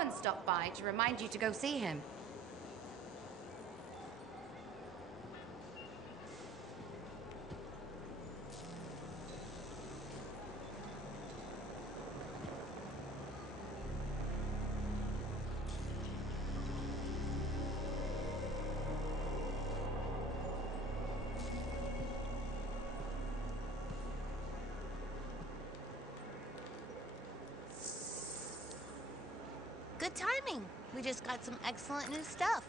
Rowan stopped by to remind you to go see him. Good timing. We just got some excellent new stuff.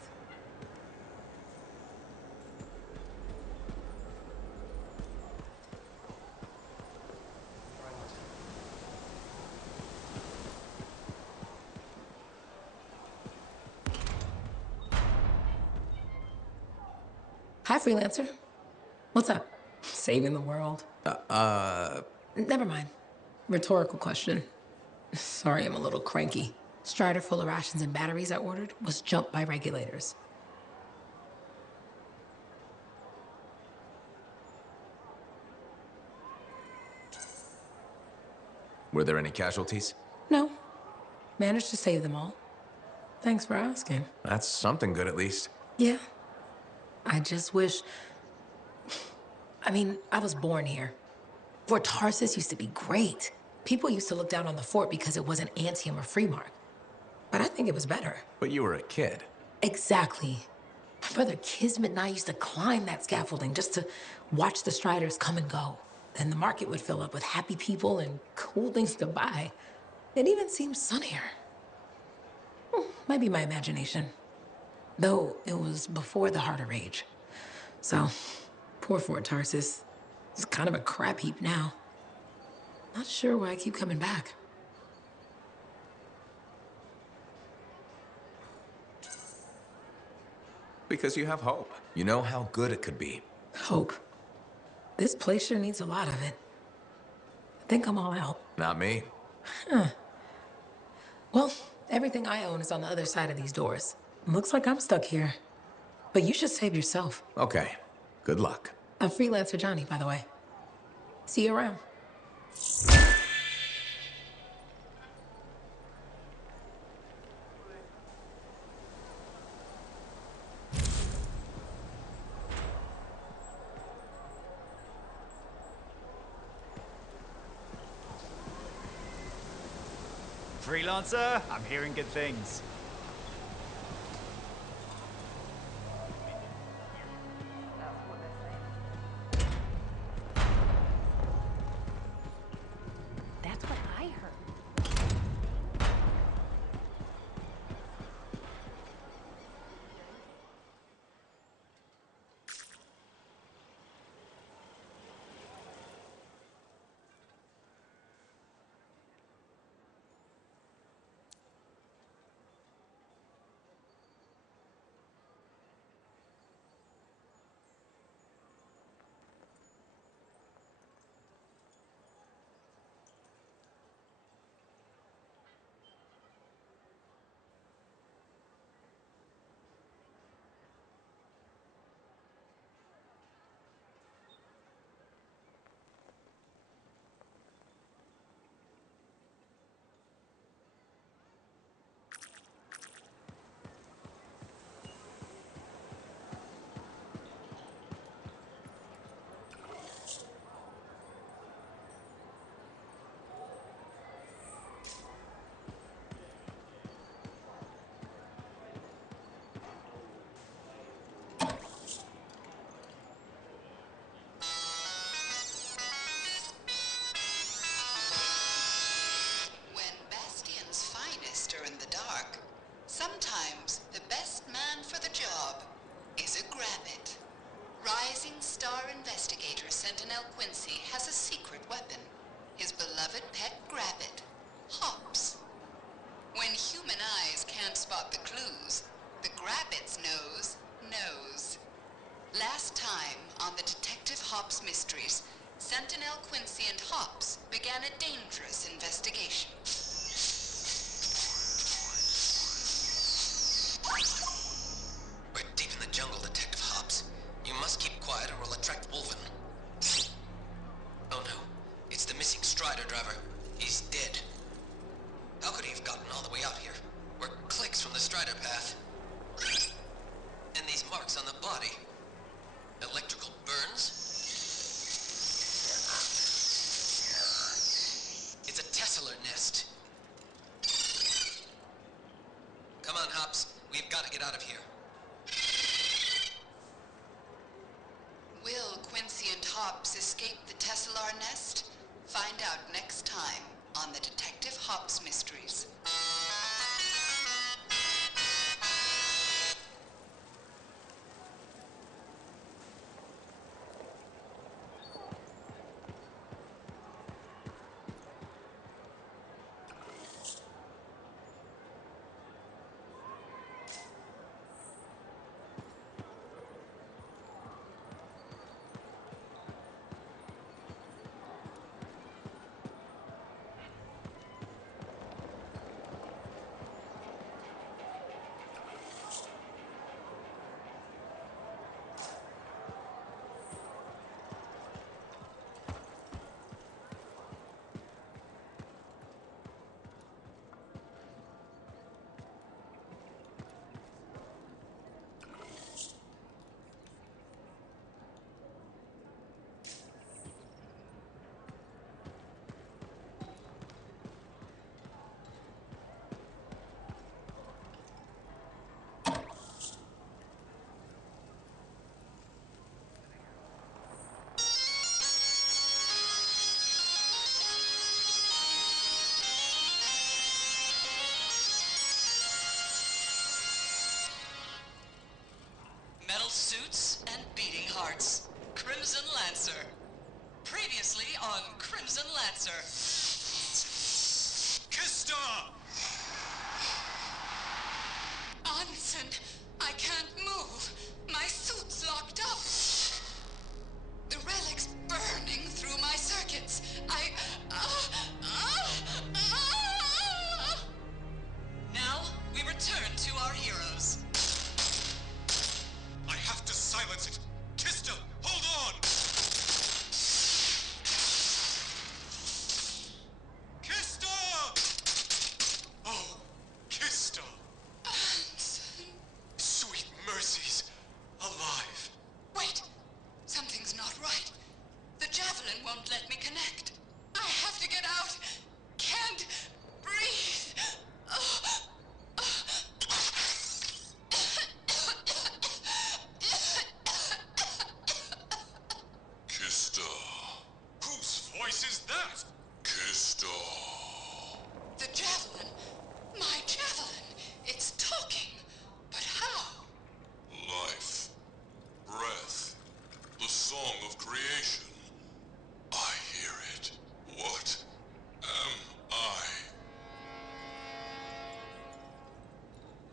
Hi, freelancer. What's up? Saving the world? Never mind. Rhetorical question. Sorry, I'm a little cranky. Strider full of rations and batteries I ordered was jumped by regulators. Were there any casualties? No. Managed to save them all. Thanks for asking. That's something good, at least. Yeah. I just wish... I mean, I was born here. Fort Tarsis used to be great. People used to look down on the fort because it wasn't Anthem or Freemark. But I think it was better. But you were a kid. Exactly. My brother Kismet and I used to climb that scaffolding just to watch the Striders come and go. Then the market would fill up with happy people and cool things to buy. It even seemed sunnier. Might be my imagination. Though it was before the Heart of Rage. So, poor Fort Tarsis. It's kind of a crap heap now. Not sure why I keep coming back. Because you have hope. You know how good it could be. Hope. This place sure needs a lot of it. I think I'm all out. Not me. Well, everything I own is on the other side of these doors. Looks like I'm stuck here. But you should save yourself. Okay. Good luck. I'm freelancer Johnny, by the way. See you around. Freelancer, I'm hearing good things. That's what I heard. When Bastion's finest are in the dark, sometimes the best man for the job is a grabbit. Rising Star investigator Sentinel Quincy has a secret weapon, his beloved pet grabbit, hops. When human eyes can't spot the clues, the grabbit's nose knows. Last time on the Detective Hops Mysteries, Sentinel Quincy and Hops began a dangerous investigation. We're deep in the jungle, Detective Hobbs. You must keep quiet or we'll attract Wolven. Oh no, it's the missing Strider driver. He's dead. How could he have gotten all the way out here? We're Hops. We've got to get out of here. Will Quincy and Hops escape the Tesselar nest? Find out next time on the Detective Hops Mysteries. Metal suits and beating hearts. Crimson Lancer. Previously on Crimson Lancer. Kista! Onsen, I can't move. My suit's locked up. The relic's burning through my circuits. Now we return to our heroes. I have to silence it. Kista, hold on! Kista! Oh, Kista! Sweet mercies. Alive. Wait, something's not right. The javelin won't let me connect. I have to get out. Can't breathe. Kista. Whose voice is that? Kista. The javelin, my javelin, it's talking. But how? Life. Breath. The song of creation. I hear it. What am I?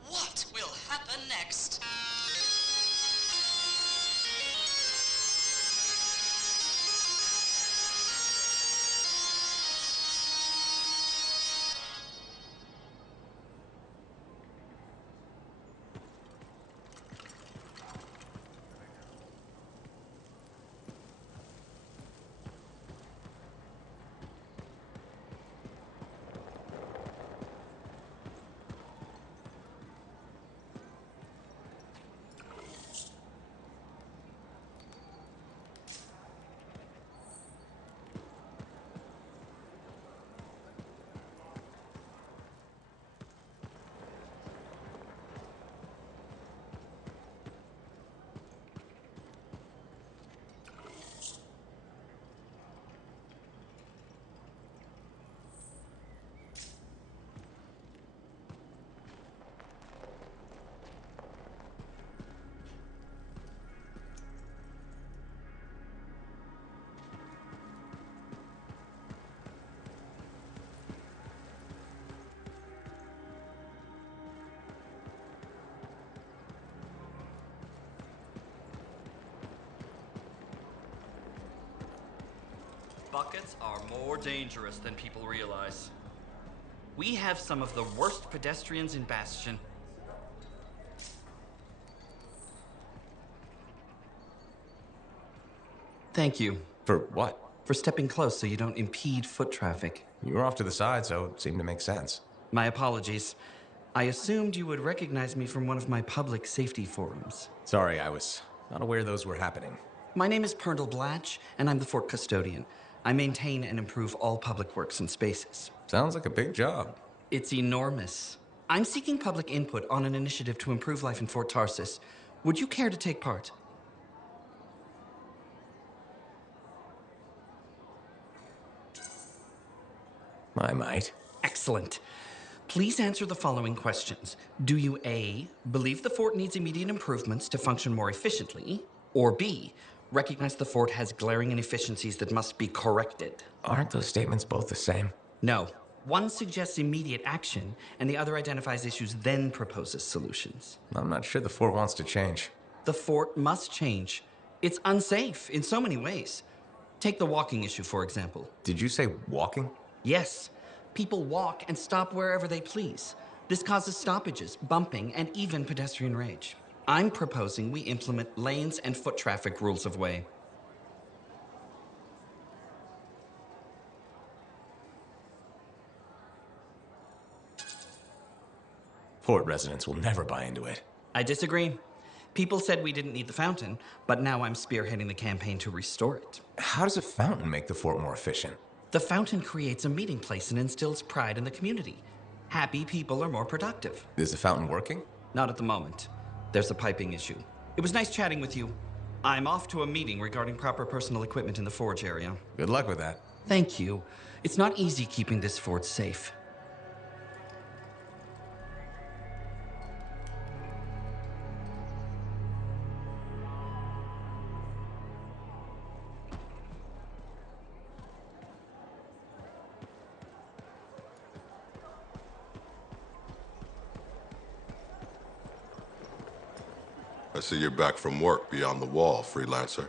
What will happen next? Buckets are more dangerous than people realize. We have some of the worst pedestrians in Bastion. Thank you For what? for stepping close so you don't impede foot traffic. You were off to the side, so it seemed to make sense. My apologies. I assumed you would recognize me from one of my public safety forums. Sorry, I was not aware those were happening. My name is Perndle Blatch, and I'm the fort custodian. I maintain and improve all public works and spaces. Sounds like a big job. It's enormous. I'm seeking public input on an initiative to improve life in Fort Tarsis. Would you care to take part? I might. Excellent. Please answer the following questions. Do you A, believe the fort needs immediate improvements to function more efficiently? Or B, recognize the fort has glaring inefficiencies that must be corrected? Aren't those statements both the same? No. One suggests immediate action, and the other identifies issues, then proposes solutions. I'm not sure the fort wants to change. The fort must change. It's unsafe in so many ways. Take the walking issue, for example. Did you say walking? Yes. People walk and stop wherever they please. This causes stoppages, bumping, and even pedestrian rage. I'm proposing we implement lanes and foot traffic rules of way. Fort residents will never buy into it. I disagree. People said we didn't need the fountain, but now I'm spearheading the campaign to restore it. How does a fountain make the fort more efficient? The fountain creates a meeting place and instills pride in the community. Happy people are more productive. Is the fountain working? Not at the moment. There's a piping issue. It was nice chatting with you. I'm off to a meeting regarding proper personal equipment in the forge area. Good luck with that. Thank you. It's not easy keeping this fort safe. I see you're back from work beyond the wall, freelancer.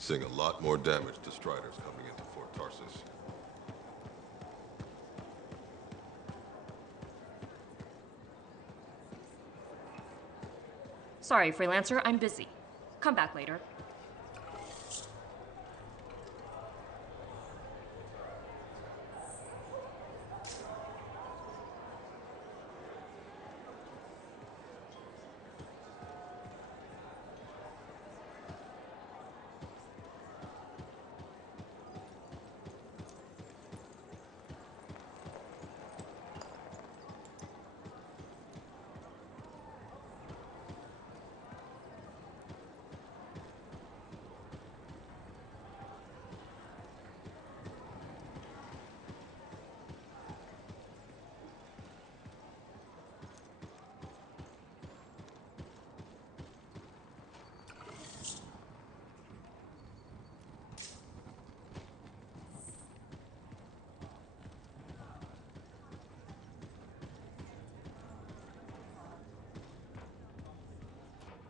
Seeing a lot more damage to Striders coming into Fort Tarsis. Sorry, freelancer, I'm busy. Come back later.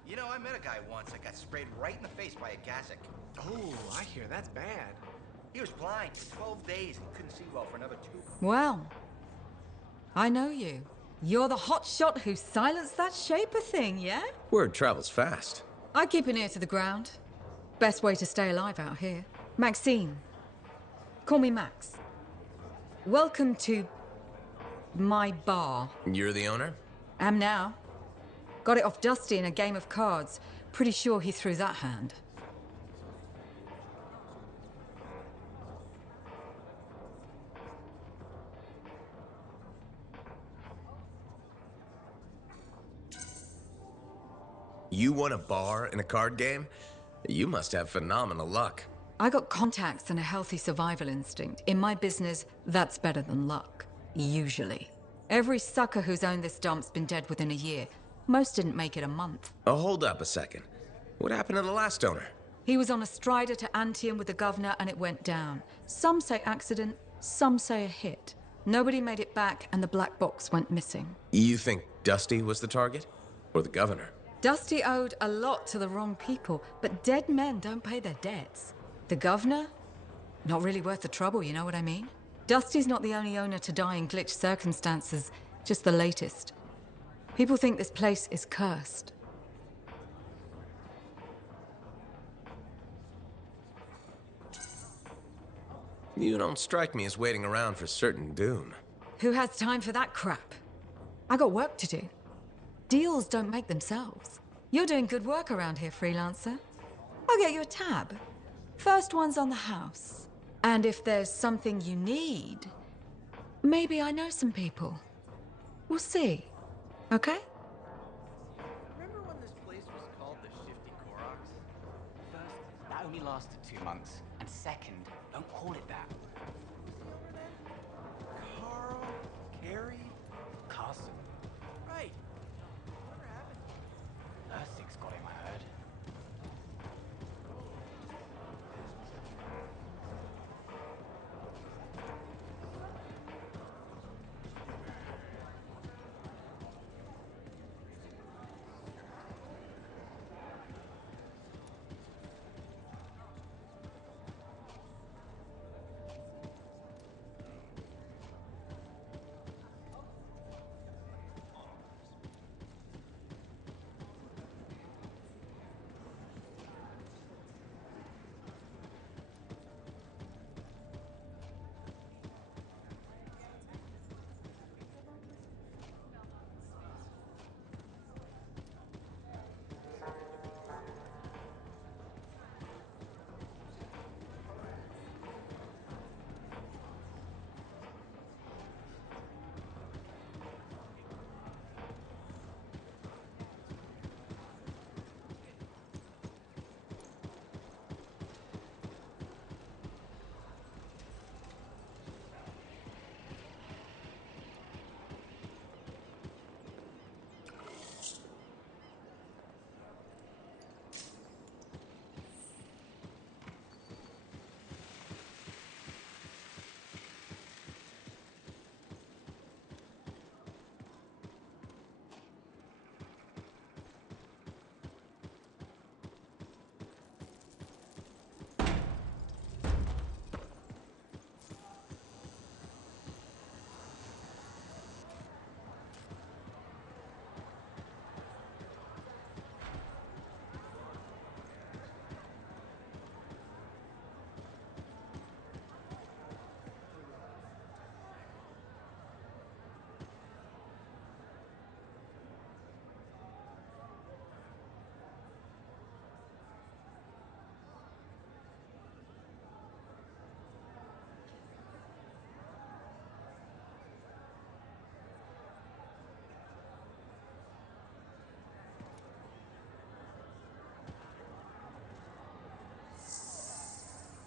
You know, I met a guy once that got sprayed right in the face by a Gazik. Oh, I hear that's bad. He was blind for 12 days and couldn't see well for another 2. Well, I know you. You're the hotshot who silenced that Shaper thing, yeah? Word travels fast. I keep an ear to the ground. Best way to stay alive out here. Maxine. Call me Max. Welcome to my bar. You're the owner? Am now. Got it off Dusty in a game of cards. Pretty sure he threw that hand. You won a bar in a card game? You must have phenomenal luck. I got contacts and a healthy survival instinct. In my business, that's better than luck. Usually. Every sucker who's owned this dump's been dead within a year. Most didn't make it a month. Oh, hold up a second. What happened to the last owner? He was on a strider to Anthem with the governor and it went down. Some say accident, some say a hit. Nobody made it back and the black box went missing. You think Dusty was the target? Or the governor? Dusty owed a lot to the wrong people, but dead men don't pay their debts. The governor? Not really worth the trouble, you know what I mean? Dusty's not the only owner to die in glitch circumstances, just the latest. People think this place is cursed. You don't strike me as waiting around for certain doom. Who has time for that crap? I got work to do. Deals don't make themselves. You're doing good work around here, freelancer. I'll get you a tab. First one's on the house. And if there's something you need, maybe I know some people. We'll see. Okay? Remember when this place was called the Shifty Koroks? First, that only lasted 2 months. And second, don't call it that. Carl? Carrie? Carson. Right. Whatever happened? Nursing's got him, I heard.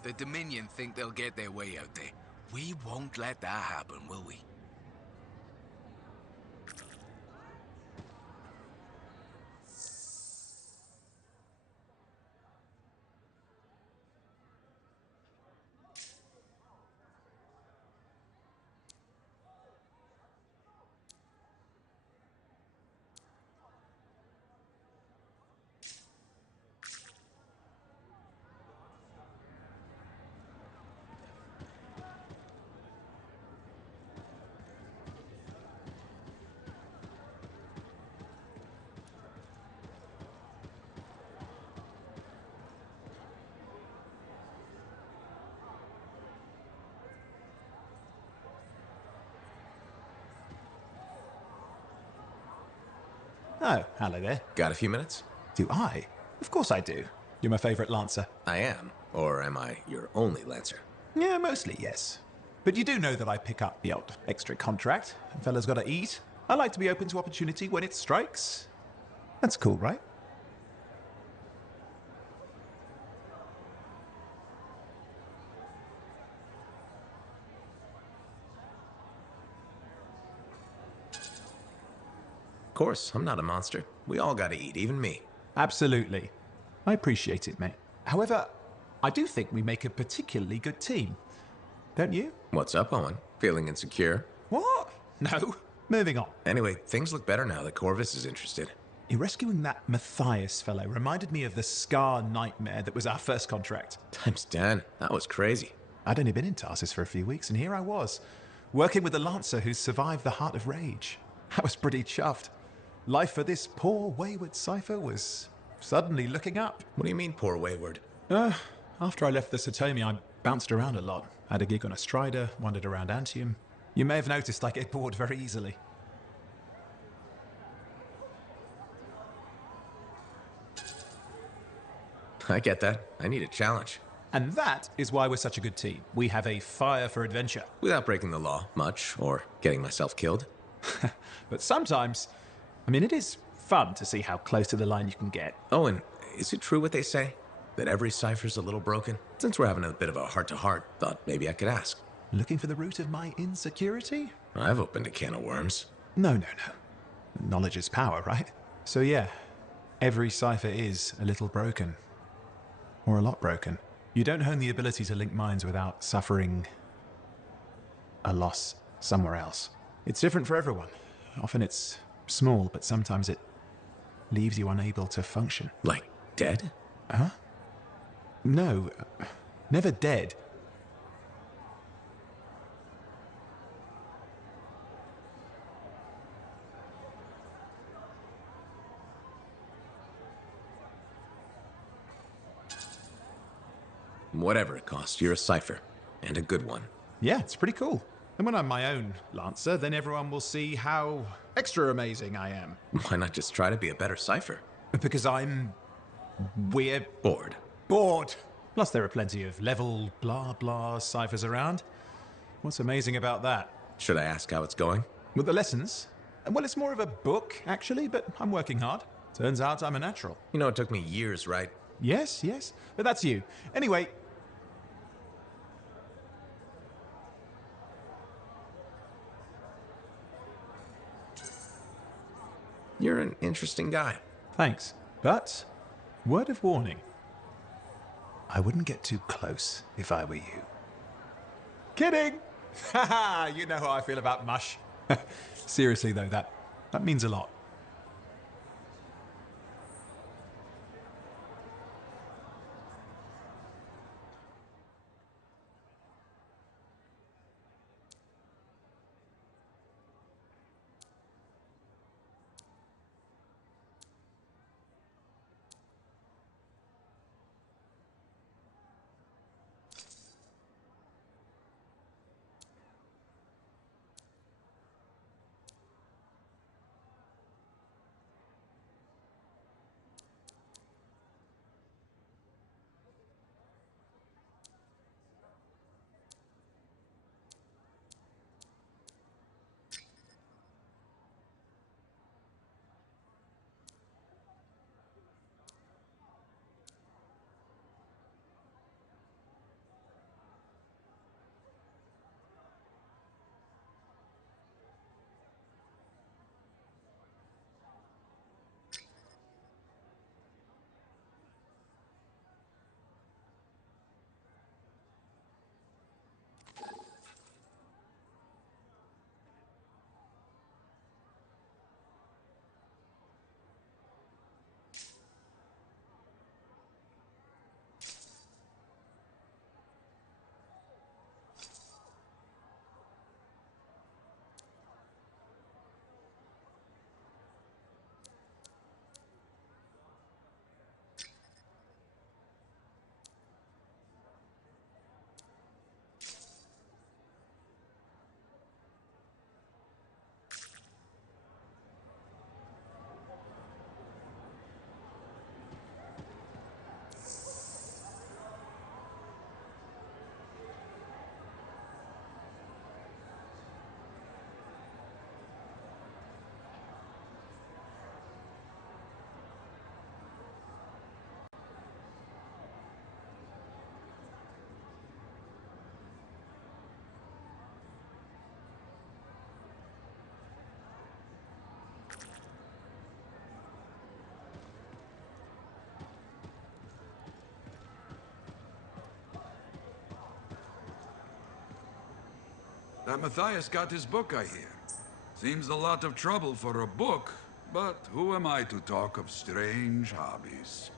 The Dominion think they'll get their way out there. We won't let that happen, will we? Oh, hello there. Got a few minutes? Do I? Of course I do. You're my favorite Lancer. I am. Or am I your only Lancer? Yeah, mostly, yes. But you do know that I pick up the odd extra contract. Fella's gotta eat. I like to be open to opportunity when it strikes. That's cool, right? Of course, I'm not a monster. We all gotta eat, even me. Absolutely. I appreciate it, mate. However, I do think we make a particularly good team. Don't you? What's up, Owen? Feeling insecure? What? No. Moving on. Anyway, things look better now that Corvus is interested. You rescuing that Matthias fellow reminded me of the Scar nightmare that was our first contract. Times 10. That was crazy. I'd only been in Tarsus for a few weeks, and here I was, working with a Lancer who survived the Heart of Rage. I was pretty chuffed. Life for this poor, wayward cipher was suddenly looking up. What do you mean, poor wayward? After I left the Satomi, I bounced around a lot. Had a gig on a Strider, wandered around Anthem. You may have noticed I get bored very easily. I get that. I need a challenge. And that is why we're such a good team. We have a fire for adventure. Without breaking the law much, or getting myself killed. But sometimes, I mean, it is fun to see how close to the line you can get. Oh, and is it true what they say? That every cipher's a little broken? Since we're having a bit of a heart-to-heart, thought maybe I could ask. Looking for the root of my insecurity? I've opened a can of worms. No. Knowledge is power, right? So yeah, every cipher is a little broken. Or a lot broken. You don't hone the ability to link minds without suffering a loss somewhere else. It's different for everyone. Often it's small, but sometimes it leaves you unable to function. Like dead? Huh? No, never dead. Whatever it costs, you're a cipher. And a good one. Yeah, it's pretty cool. And when I'm my own Lancer, then everyone will see how extra amazing I am. Why not just try to be a better cipher? Because we're bored. Bored! Plus there are plenty of level blah blah ciphers around. What's amazing about that? Should I ask how it's going? With the lessons? Well, it's more of a book, actually, but I'm working hard. Turns out I'm a natural. You know, it took me years, right? Yes, but that's you. Anyway... You're an interesting guy. Thanks. But, word of warning. I wouldn't get too close if I were you. Kidding! Haha, you know how I feel about mush. Seriously though, that means a lot. That Matthias got his book, I hear. Seems a lot of trouble for a book, but who am I to talk of strange hobbies?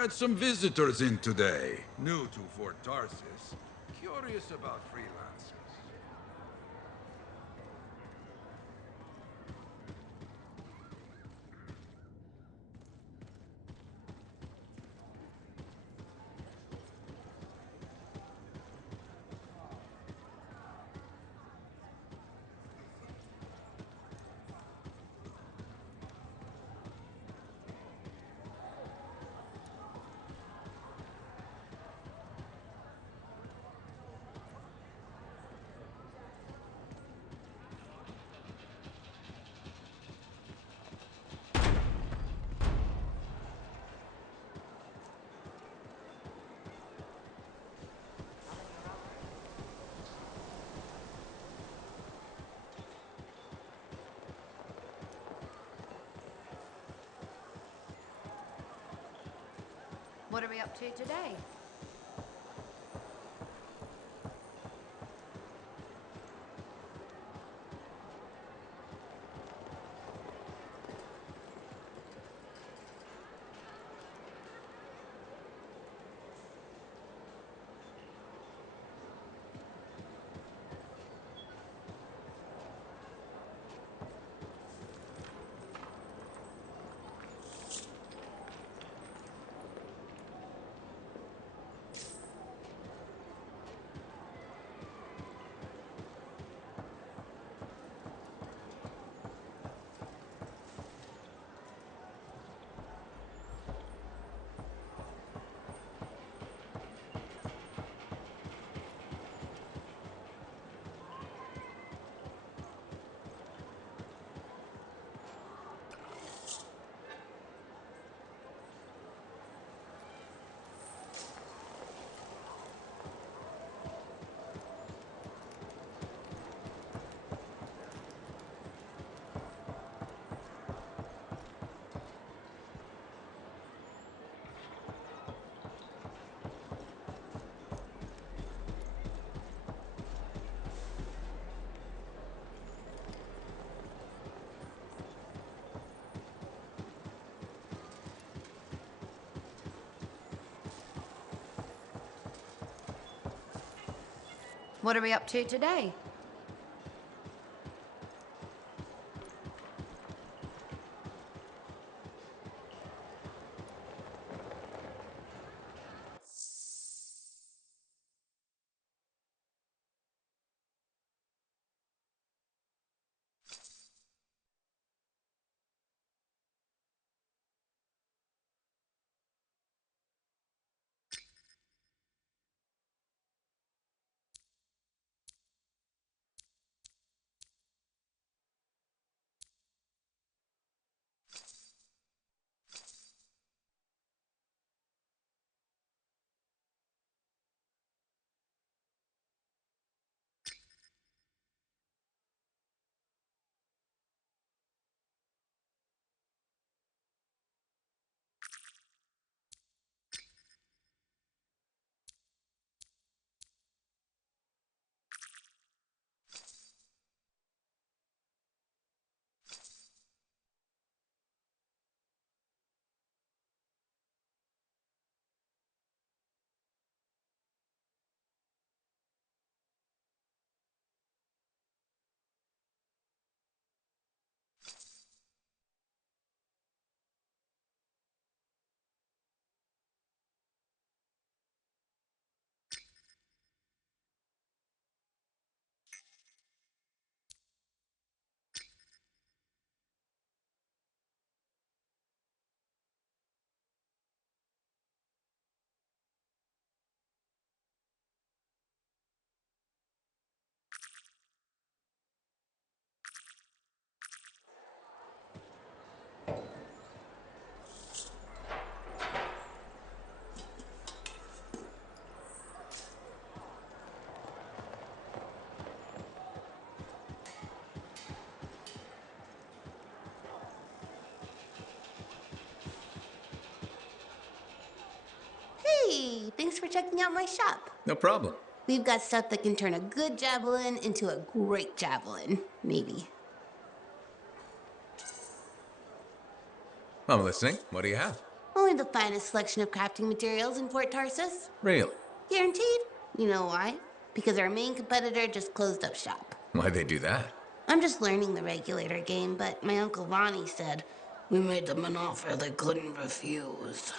Had some visitors in today. New to Fort Tarsis. Curious about freelancers. What are we up to today? What are we up to today? Hey, thanks for checking out my shop. No problem. We've got stuff that can turn a good javelin into a great javelin, maybe. I'm listening. What do you have? Only the finest selection of crafting materials in Fort Tarsus. Really? Guaranteed. You know why? Because our main competitor just closed up shop. Why'd they do that? I'm just learning the regulator game, but my Uncle Ronnie said, we made them an offer they couldn't refuse.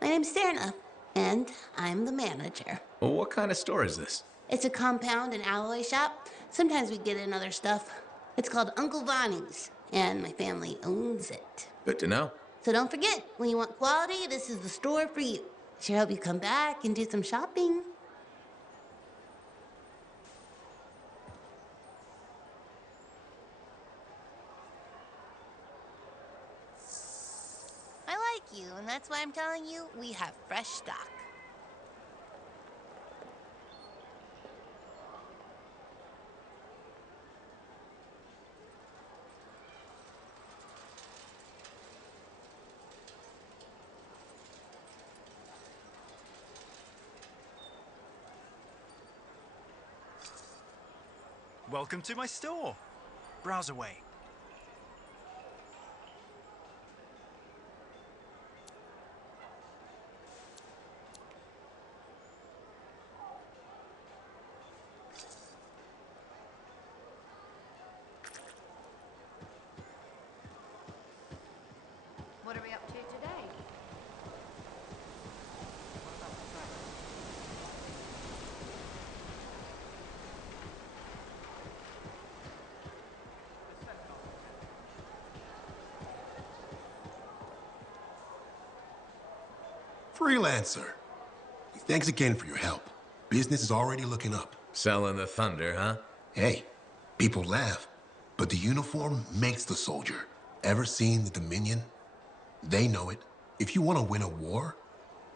My name's Serna, and I'm the manager. Well, what kind of store is this? It's a compound and alloy shop. Sometimes we get in other stuff. It's called Uncle Ronnie's, and my family owns it. Good to know. So don't forget, when you want quality, this is the store for you. Sure hope you come back and do some shopping. I like you, and that's why I'm telling you, we have fresh stock. Welcome to my store. Browse away. What are we up to today? Freelancer. Thanks again for your help. Business is already looking up. Selling the thunder, huh? Hey, people laugh, but the uniform makes the soldier. Ever seen the Dominion? They know it. If you want to win a war,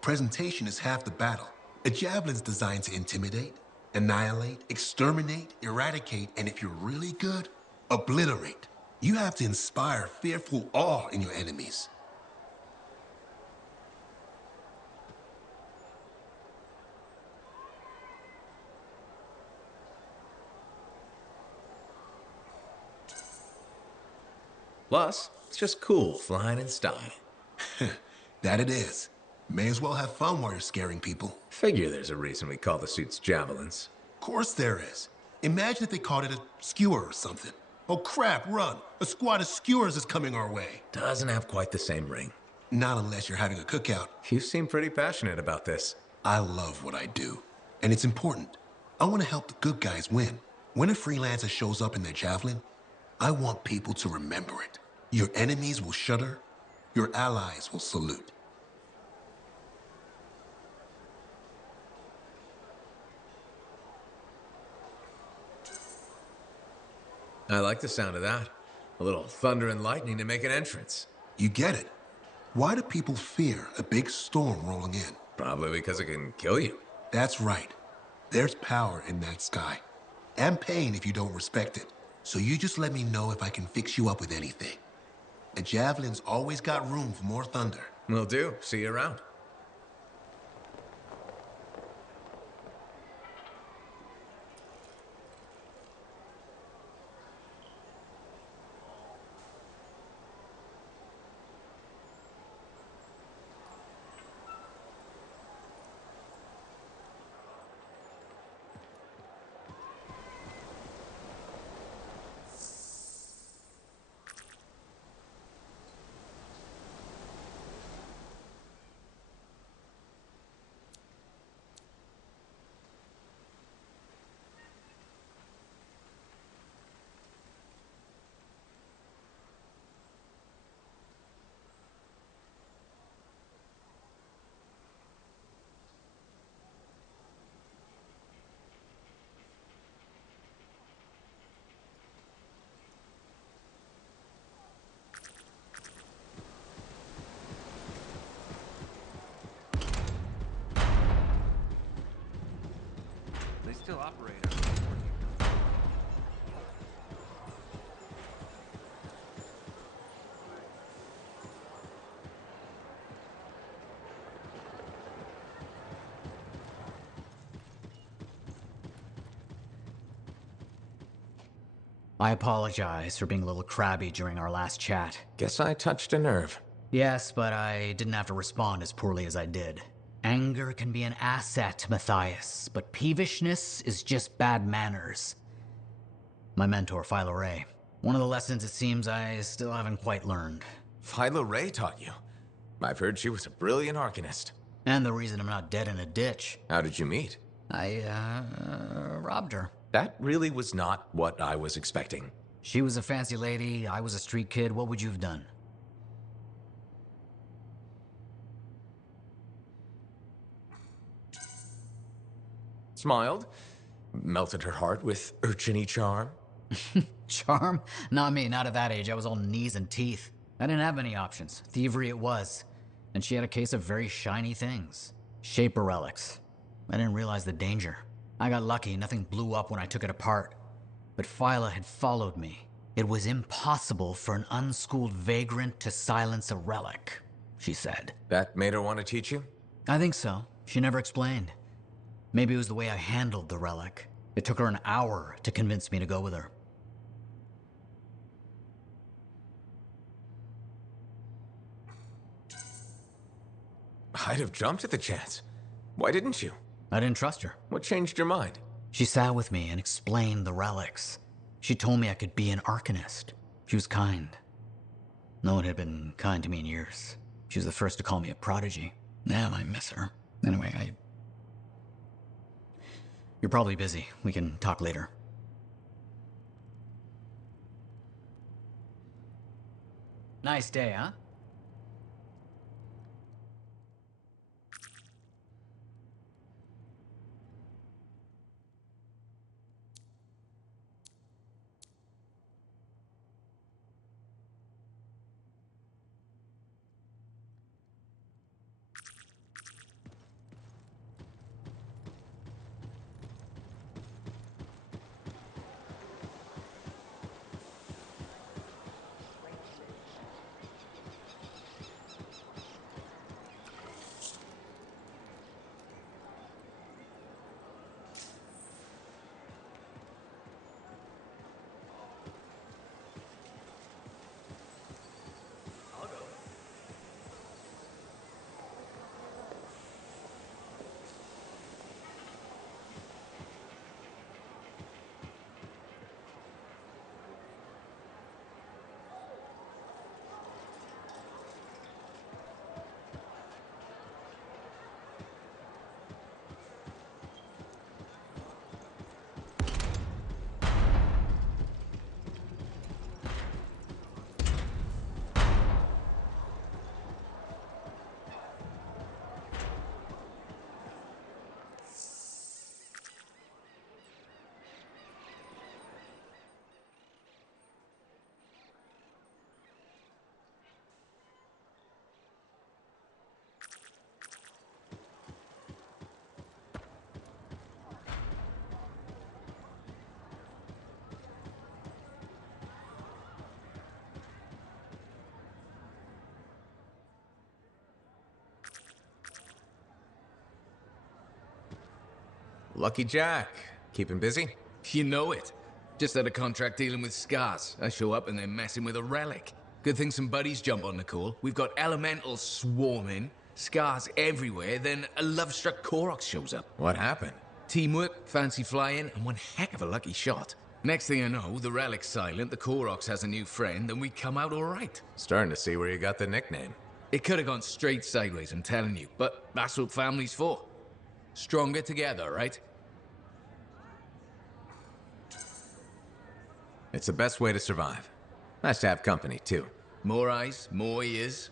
presentation is half the battle. A javelin's designed to intimidate, annihilate, exterminate, eradicate, and if you're really good, obliterate. You have to inspire fearful awe in your enemies. Plus, it's just cool flying in style. That it is. May as well have fun while you're scaring people. Figure there's a reason we call the suits javelins. Of course there is. Imagine if they called it a skewer or something. Oh crap, run! A squad of skewers is coming our way. Doesn't have quite the same ring. Not unless you're having a cookout. You seem pretty passionate about this. I love what I do, and it's important. I want to help the good guys win. When a freelancer shows up in their javelin, I want people to remember it. Your enemies will shudder, your allies will salute. I like the sound of that. A little thunder and lightning to make an entrance. You get it. Why do people fear a big storm rolling in? Probably because it can kill you. That's right. There's power in that sky. And pain if you don't respect it. So you just let me know if I can fix you up with anything. A javelin's always got room for more thunder. Will do. See you around. They still operate. I apologize for being a little crabby during our last chat. Guess I touched a nerve. Yes, but I didn't have to respond as poorly as I did. Anger can be an asset, Matthias, but peevishness is just bad manners. My mentor, Philo Ray. One of the lessons it seems I still haven't quite learned. Philo Ray taught you? I've heard she was a brilliant arcanist. And the reason I'm not dead in a ditch. How did you meet? I, robbed her. That really was not what I was expecting. She was a fancy lady, I was a street kid. What would you have done? Smiled, melted her heart with urchin-y charm. Charm? Not me, not at that age. I was all knees and teeth. I didn't have many options. Thievery it was. And she had a case of very shiny things. Shaper relics. I didn't realize the danger. I got lucky, nothing blew up when I took it apart. But Phyla had followed me. It was impossible for an unschooled vagrant to silence a relic, she said. That made her want to teach you? I think so. She never explained. Maybe it was the way I handled the relic. It took her an hour to convince me to go with her. I'd have jumped at the chance. Why didn't you? I didn't trust her. What changed your mind? She sat with me and explained the relics. She told me I could be an arcanist. She was kind. No one had been kind to me in years. She was the first to call me a prodigy. Now I miss her. Anyway, You're probably busy. We can talk later. Nice day, huh? Lucky Jack. Keeping busy? You know it. Just had a contract dealing with scars. I show up and they're messing with a relic. Good thing some buddies jump on the call. We've got elementals swarming, scars everywhere, then a love-struck Koroks shows up. What happened? Teamwork, fancy flying, and one heck of a lucky shot. Next thing I know, the relic's silent, the Koroks has a new friend, and we come out all right. Starting to see where you got the nickname. It could have gone straight sideways, I'm telling you, but that's what family's for. Stronger together, right? It's the best way to survive. Nice to have company, too. More eyes, more ears,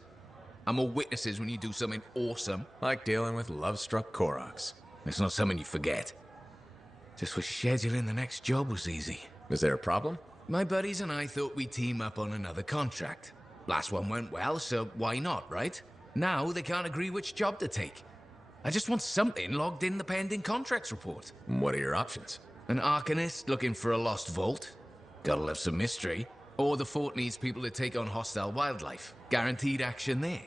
and more witnesses when you do something awesome. Like dealing with love-struck Koroks. It's not something you forget. Just wish scheduling the next job was easy. Is there a problem? My buddies and I thought we'd team up on another contract. Last one went well, so why not, right? Now they can't agree which job to take. I just want something logged in the pending contracts report. What are your options? An arcanist looking for a lost vault. Gotta love some mystery. Or the fort needs people to take on hostile wildlife. Guaranteed action there.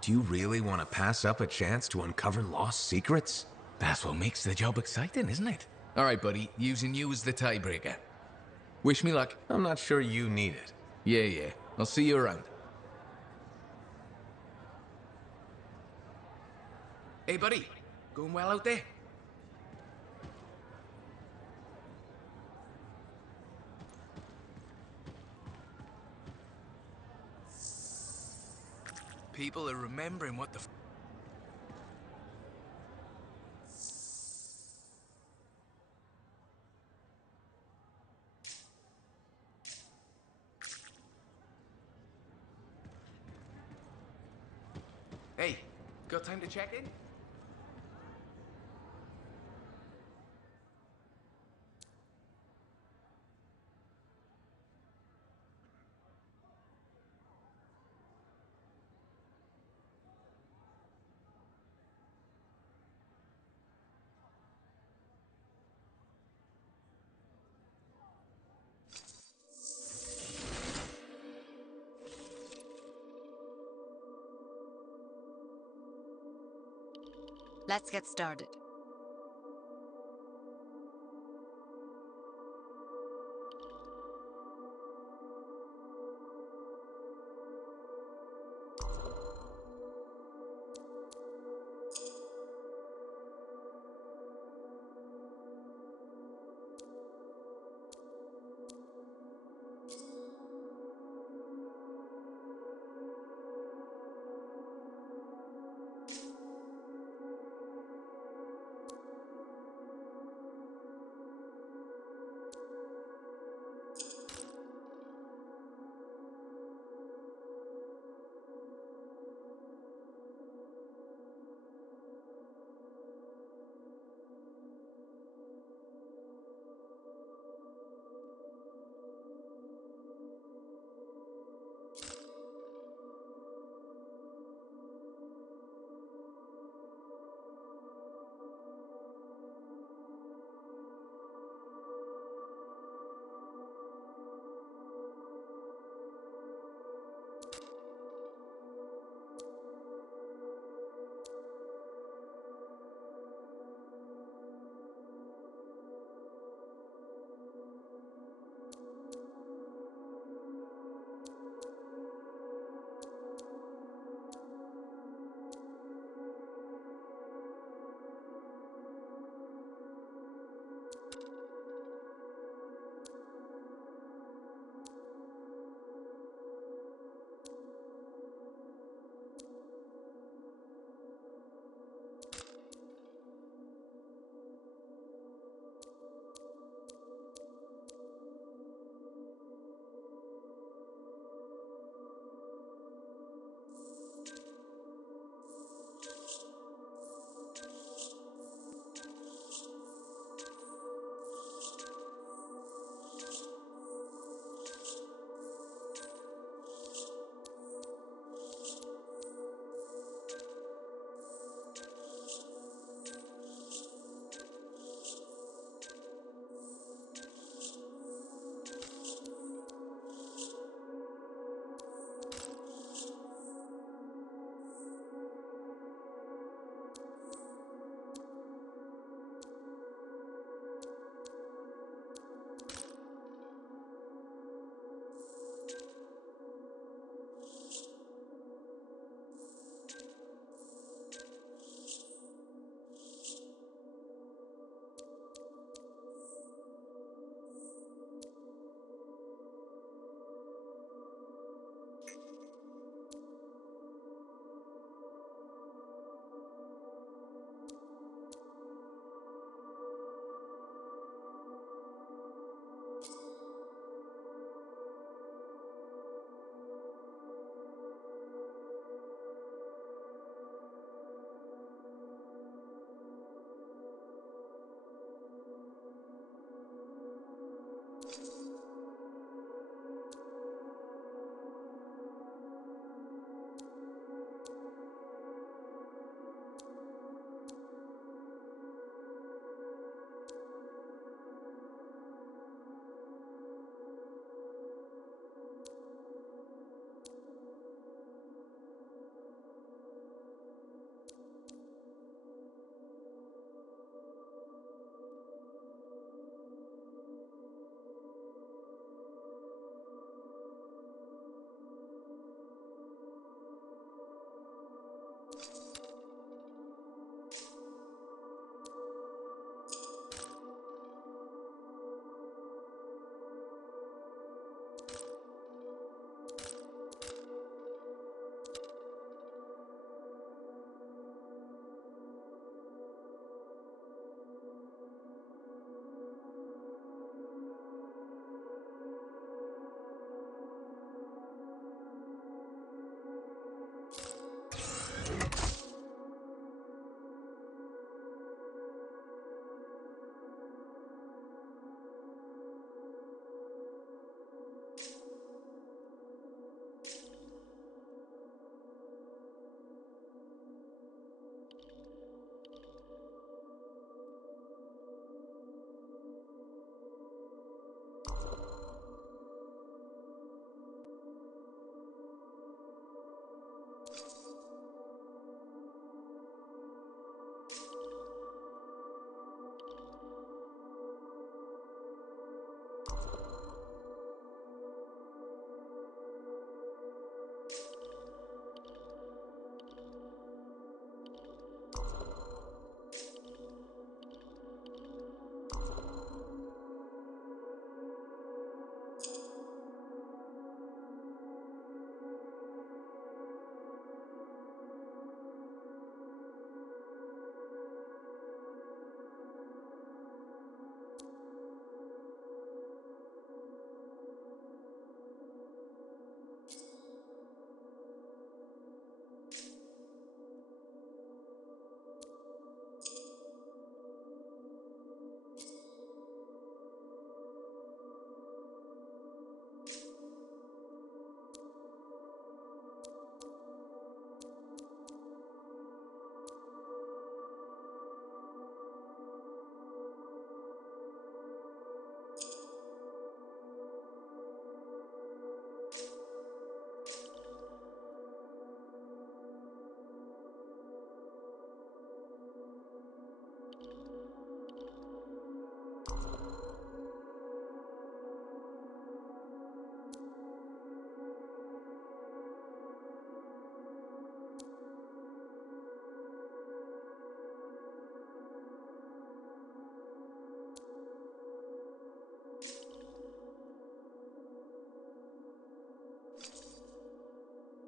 Do you really want to pass up a chance to uncover lost secrets? That's what makes the job exciting, isn't it? All right, buddy. Using you as the tiebreaker. Wish me luck. I'm not sure you need it. Yeah. I'll see you around. Hey, buddy. Going well out there? People are remembering what the Hey, got time to check in? Let's get started.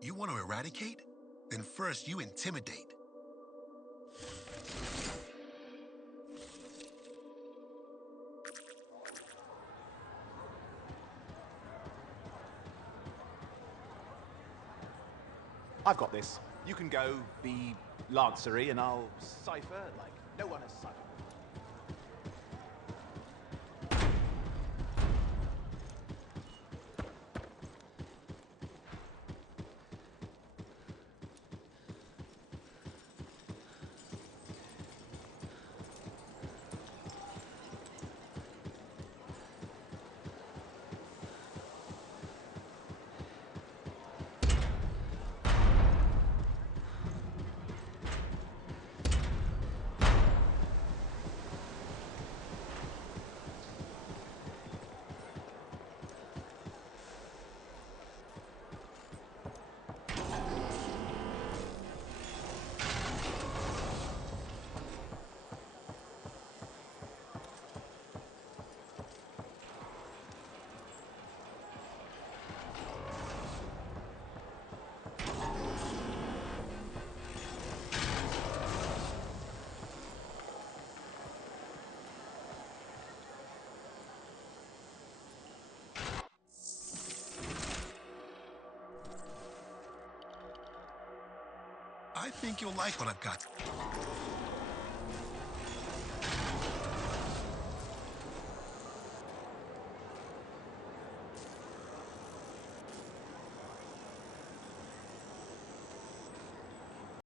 You want to eradicate? Then first you intimidate. I've got this. You can go be Lancery and I'll cipher like no one has ciphered. I think you'll like what I've got.